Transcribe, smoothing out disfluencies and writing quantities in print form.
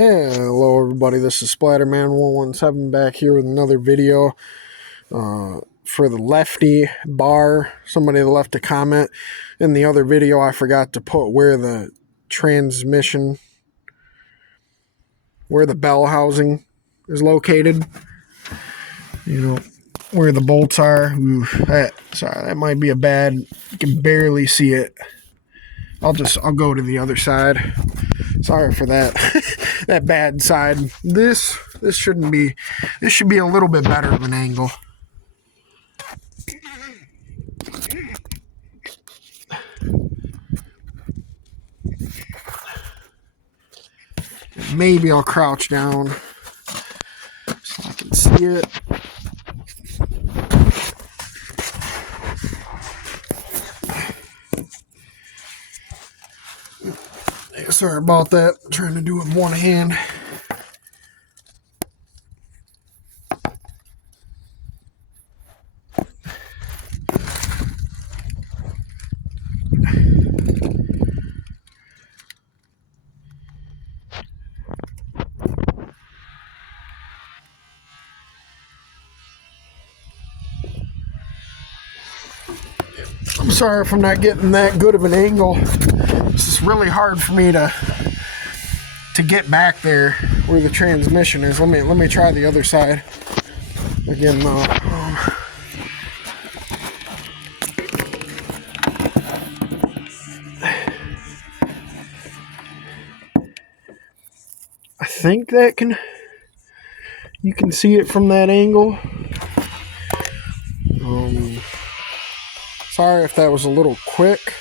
Hello everybody, this is Splatterman117 back here with another video for the lefty bar. Somebody left a comment in the other video. I forgot to put where the bell housing is located. You know, where the bolts are. Sorry, that might be a bad, you can barely see it. I'll go to the other side. Sorry for that. That bad side. This should be a little bit better of an angle. Maybe I'll crouch down so I can see it. Sorry about that. I'm trying to do it with one hand. I'm sorry if I'm not getting that good of an angle. This is really hard for me to get back there where the transmission is. Let me try the other side again though. I think you can see it from that angle. Sorry if that was a little quick.